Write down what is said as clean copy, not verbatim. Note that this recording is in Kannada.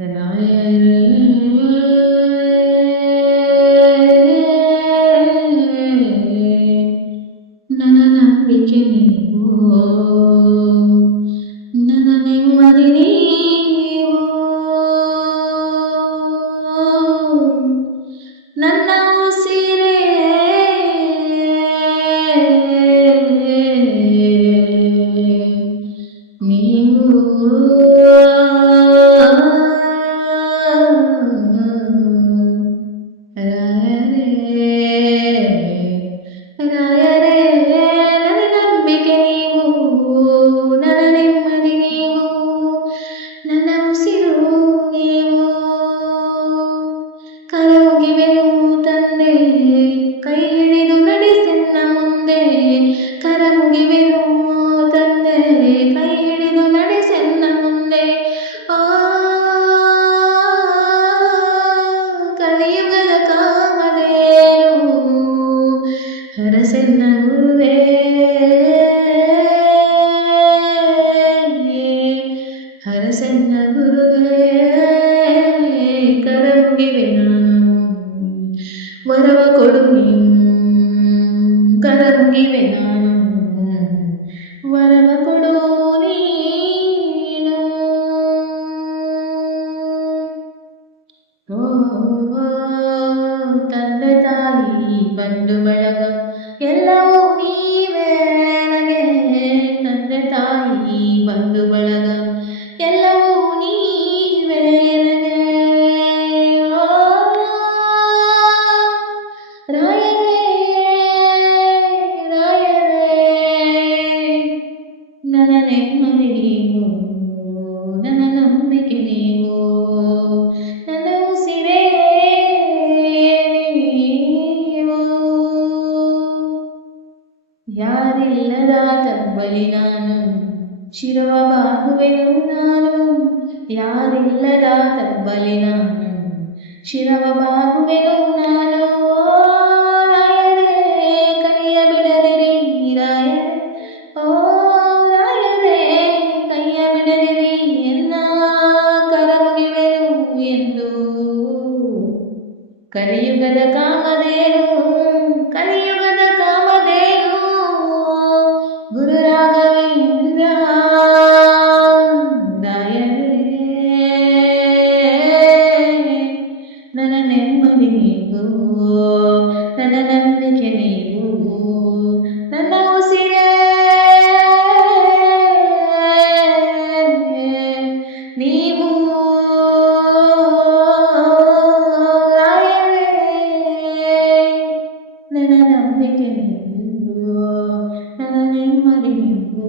ರಾಯರೇ ನನ್ನ ನಂಬಿಕೆ ನೀವು, ನನ್ನ ನೆಮ್ಮದಿ ನೀವು, ನನ್ನ ಉಸಿರೇ ನೀವು. ರಾಯರೇ ನನ್ನ ನಂಬಿಕೆ ನೀವು, ನನ್ನ ನೆಮ್ಮದಿ ನೀವು, ನನ್ನ ಉಸಿರು ನೀವು. ಕರಮುಗಿವೆನು ತಂದೆ, ಕೈ ಹಿಡಿದು ನಡೆಸೆನ್ನ ಮುಂದೆ. ಕರಮುಗಿವೆನು ತಂದೆ, ಕೈ ಹಿಡಿದು ನಡೆಸೆನ್ನ ಮುಂದೆ. ಕಲಿಯುಗದ ಕಾಮಧೇನು ಹರಸೆನ್ನ ಗುರುವೇ, ಹರಸೆನ್ನ ಗುರುವೇ. ಕರಮುಗಿವೆ ನಾನು, ವರವ ಕೊಡು ನೀನು. ಕರಮುಗಿವೆ ನಾನು, ವರವ ಕೊಡು ನೀನು. ತಂದೆ ತಾಯಿ ಬಂಧು ಬಳಗ ಎಲ್ಲವೂ ನೀವೇ ನನಗೆ. ತಂದೆ ತಾಯಿ ಬಂಧು ಬಳಗ ಎಲ್ಲವೂ ನೀವೇ ನನಗೆ. ರಾಯರೇ ರಾಯರೇ ನನ್ನ ನೆಮ್ಮದಿ ನೀವು, ನನ್ನ ನಂಬಿಕೆ ನೀವು, ನನ್ನ ಉಸಿರೇ ನೀವು. ಯಾರಿಲ್ಲದ ತಬ್ಬಲಿ ನಾನು ಶಿರವ ಬಾಗುವೆನು ನಾನು. ಯಾರಿಲ್ಲದ ತಬ್ಬಲಿ ನಾನು ಶಿರವ ಬಾಗುವೆನು ನಾನು. ರಾಯರೇ ಕೈಯ ಬಿಡದಿರಿ ರಾಯರೇ, ಓ ರಾಯರೇ ಕೈಯ ಬಿಡದಿರಿ ಎನ್ನ. ಕರಮುಗಿವೆನು ಎಂದು ಕಲಿಯುಗದ ಕಾಮಧೇನು, ಕಲಿಯುಗದ ಕಾಮಧೇನು ಗುರು ರಾಘವೇಂದ್ರ. ರಾಯರೇ ನನ್ನ ನೆಮ್ಮದಿ ನೀವು, ನನ್ನ ನಂಬಿಕೆ ನೀವು, ನನ್ನ ಉಸಿರೇ ನೀವು. ರಾಯರೇ ನನ್ನ ನಂಬಿಕೆ ನೀವು, ನನ್ನ ನೆಮ್ಮದಿ ನೀವು.